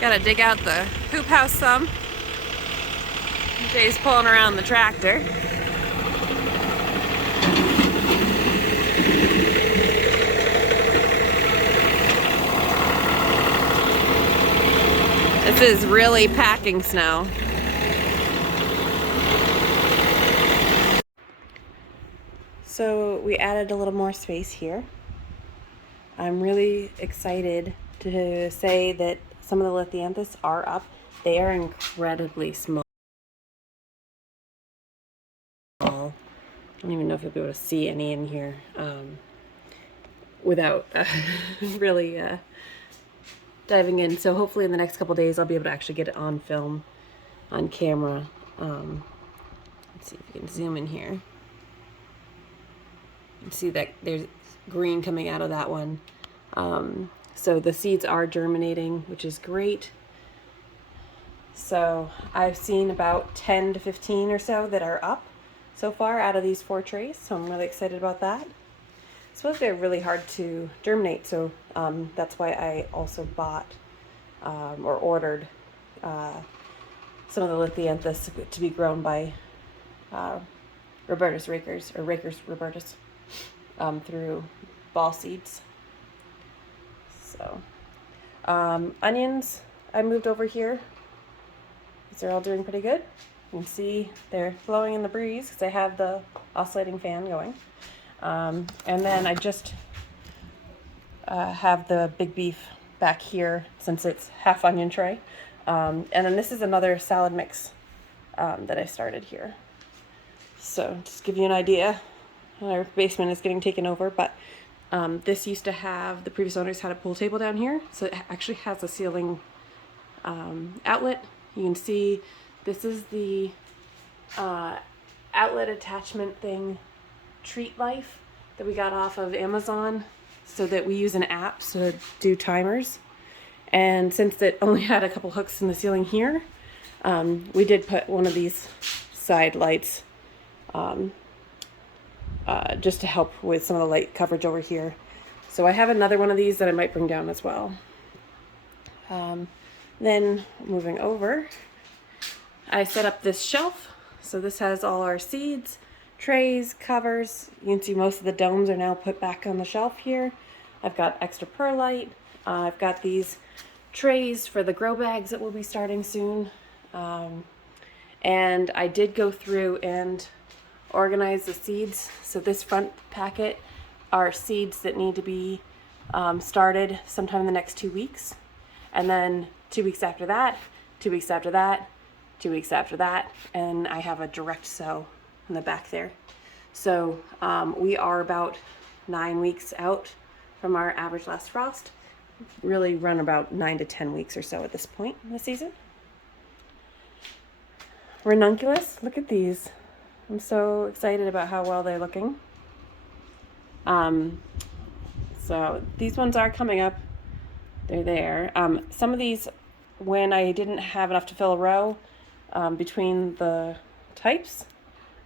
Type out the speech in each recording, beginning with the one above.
Gotta dig out the hoop house some. Jay's pulling around the tractor. This is really packing snow. So we added a little more space here. I'm really excited to say that some of the Lithyanthus are up. They are incredibly small. I don't even know if you'll be able to see any in here without really diving in. So hopefully in the next couple days I'll be able to actually get it on film, on camera. Let's see if we can zoom in here. You can see that there's green coming out of that one. So the seeds are germinating, which is great. So I've seen about 10 to 15 or so that are up so far out of these 4 trays. So I'm really excited about that. I suppose they're really hard to germinate. So that's why I also bought or ordered some of the Lithyanthus to be grown by Robertus Rakers, or Rakers Robertus, through Ball Seeds. So onions, I moved over here. They're all doing pretty good. You can see they're blowing in the breeze because I have the oscillating fan going. And then I just have the big beef back here since it's half onion tray. And then this is another salad mix that I started here. So just to give you an idea, our basement is getting taken over, but this used to have, the previous owners had a pool table down here. So it actually has a ceiling outlet. You can see this is the outlet attachment thing, Treat Life, that we got off of Amazon, so that we use an app to do timers. And since it only had a couple hooks in the ceiling here, we did put one of these side lights just to help with some of the light coverage over here. So I have another one of these that I might bring down as well. Then moving over, I set up this shelf. So this has all our seeds, trays, covers. You can see most of the domes are now put back on the shelf here. I've got extra perlite. I've got these trays for the grow bags that will be starting soon. And I did go through and organize the seeds. So this front packet are seeds that need to be started sometime in the next 2 weeks. And then 2 weeks after that, 2 weeks after that, 2 weeks after that, and I have a direct sow in the back there. So we are about 9 weeks out from our average last frost. Really run about 9 to 10 weeks or so at this point in the season. Ranunculus, look at these. I'm so excited about how well they're looking. So these ones are coming up. They're there. Some of these, when I didn't have enough to fill a row between the types,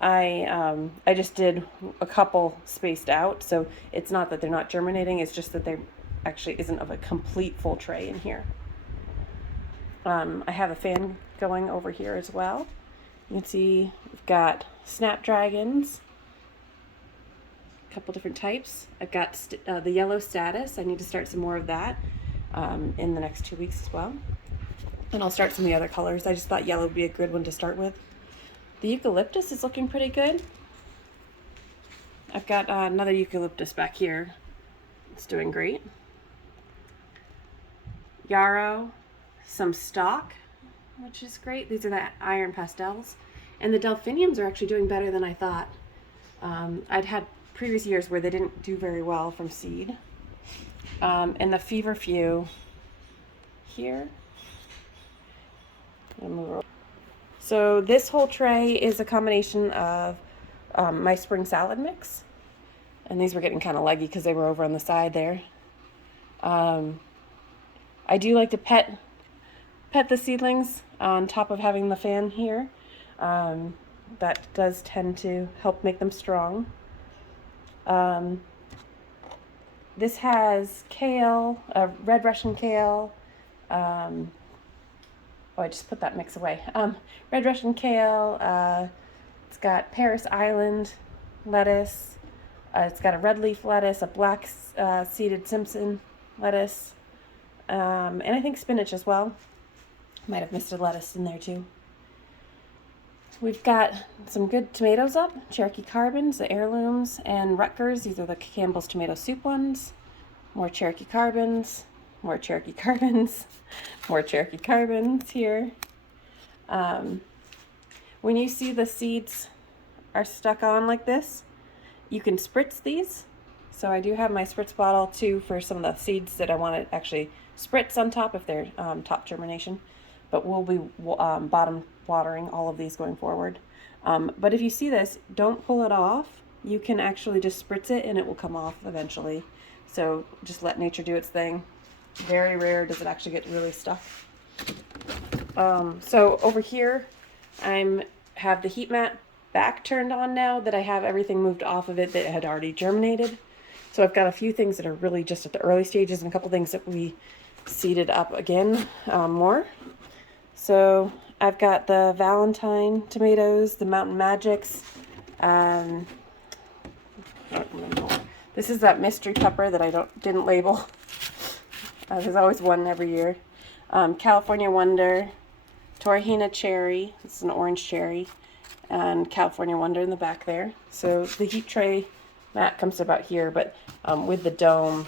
I just did a couple spaced out. So it's not that they're not germinating, it's just that there actually isn't of a complete full tray in here. I have a fan going over here as well. You can see we've got snapdragons, a couple different types. I've got the yellow status. I need to start some more of that in the next 2 weeks as well. And I'll start some of the other colors. I just thought yellow would be a good one to start with. The eucalyptus is looking pretty good. I've got another eucalyptus back here. It's doing great. Yarrow, some stock, which is great. These are the iron pastels. And the delphiniums are actually doing better than I thought. I'd had previous years where they didn't do very well from seed. And the feverfew here. So this whole tray is a combination of my spring salad mix. And these were getting kind of leggy because they were over on the side there. I do like to pet the seedlings on top of having the fan here. That does tend to help make them strong. This has kale, red Russian kale, Oh, I just put that mix away. Red Russian kale. It's got Paris Island lettuce. It's got a red leaf lettuce, a black seeded Simpson lettuce, and I think spinach as well. Might have missed a lettuce in there too. We've got some good tomatoes up, Cherokee Carbons, the heirlooms, and Rutgers. These are the Campbell's tomato soup ones. More Cherokee Carbons, more Cherokee Carbons, more Cherokee Carbons here. When you see the seeds are stuck on like this, you can spritz these. So I do have my spritz bottle too for some of the seeds that I want to actually spritz on top if they're top germination. But we'll be bottom watering all of these going forward. But if you see this, don't pull it off. You can actually just spritz it and it will come off eventually. So just let nature do its thing. Very rare does it actually get really stuck. So over here, I have the heat mat back turned on now that I have everything moved off of it that had already germinated. So I've got a few things that are really just at the early stages and a couple things that we seeded up again more. So I've got the Valentine tomatoes, the Mountain Magics. I don't remember. This is that mystery pepper that I didn't label. There's always one every year. California Wonder, Torahina Cherry. This is an orange cherry. And California Wonder in the back there. So the heat tray mat comes about here, but with the dome,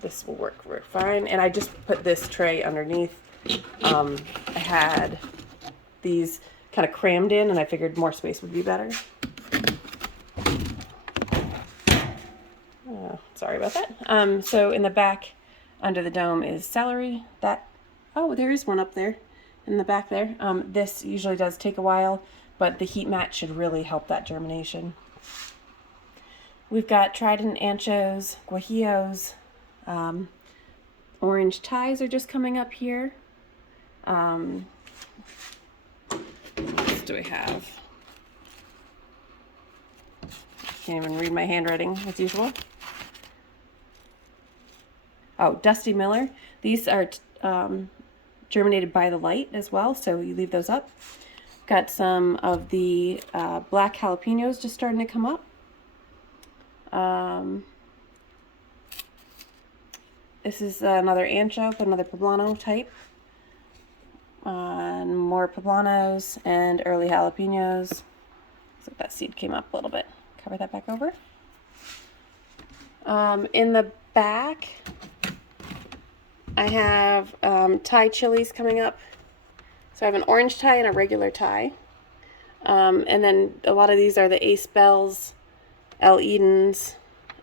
this will work fine. And I just put this tray underneath. I had these kind of crammed in, and I figured more space would be better. Sorry about that. So in the back, under the dome, is celery. Oh, there is one up there in the back there. This usually does take a while, but the heat mat should really help that germination. We've got trident anchos, guajillos, orange ties are just coming up here. What else do we have? I can't even read my handwriting as usual. Oh, Dusty Miller. These are germinated by the light as well, so you leave those up. Got some of the black jalapenos just starting to come up. This is another ancho, another poblano type. And more poblanos and early jalapenos. So that seed came up a little bit. Cover that back over. In the back, I have Thai chilies coming up. So I have an orange Thai and a regular Thai. And then a lot of these are the Ace Bells, El Edens,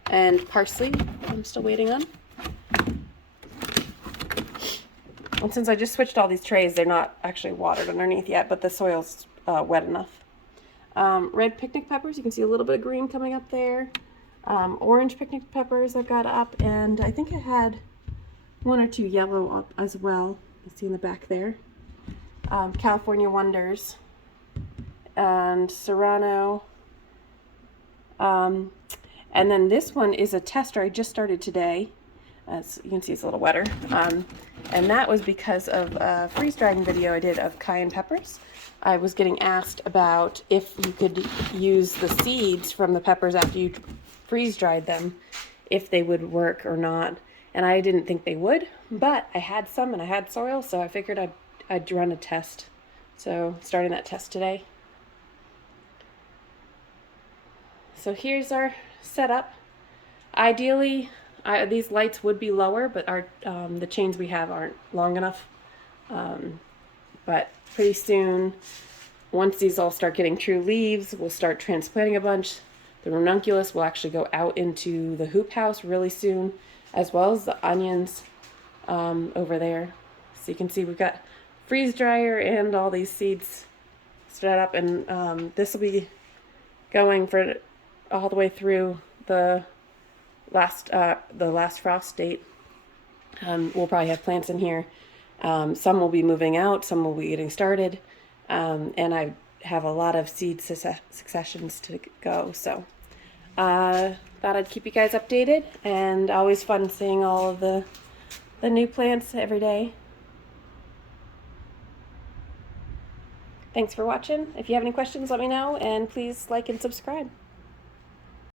and parsley I'm still waiting on. And since I just switched all these trays, they're not actually watered underneath yet, but the soil's wet enough. Red picnic peppers, you can see a little bit of green coming up there. Orange picnic peppers I've got up, and I think I had one or two yellow up as well. You see in the back there. California Wonders and Serrano. And then this one is a tester I just started today. As you can see, it's a little wetter. And that was because of a freeze drying video I did of cayenne peppers. I was getting asked about if you could use the seeds from the peppers after you freeze dried them, if they would work or not. And I didn't think they would, but I had some and I had soil, so I figured I'd run a test. So starting that test today. So here's our setup. Ideally, these lights would be lower, but the chains we have aren't long enough. But pretty soon, once these all start getting true leaves, we'll start transplanting a bunch. The ranunculus will actually go out into the hoop house really soon, as well as the onions over there. So you can see we've got freeze dryer and all these seeds set up, and this will be going for all the way through the last frost date. We'll probably have plants in here. Some will be moving out, some will be getting started, and I have a lot of seed successions to go. So thought I'd keep you guys updated, and always fun seeing all of the new plants every day. Thanks for watching. If you have any questions, let me know, and please like and subscribe.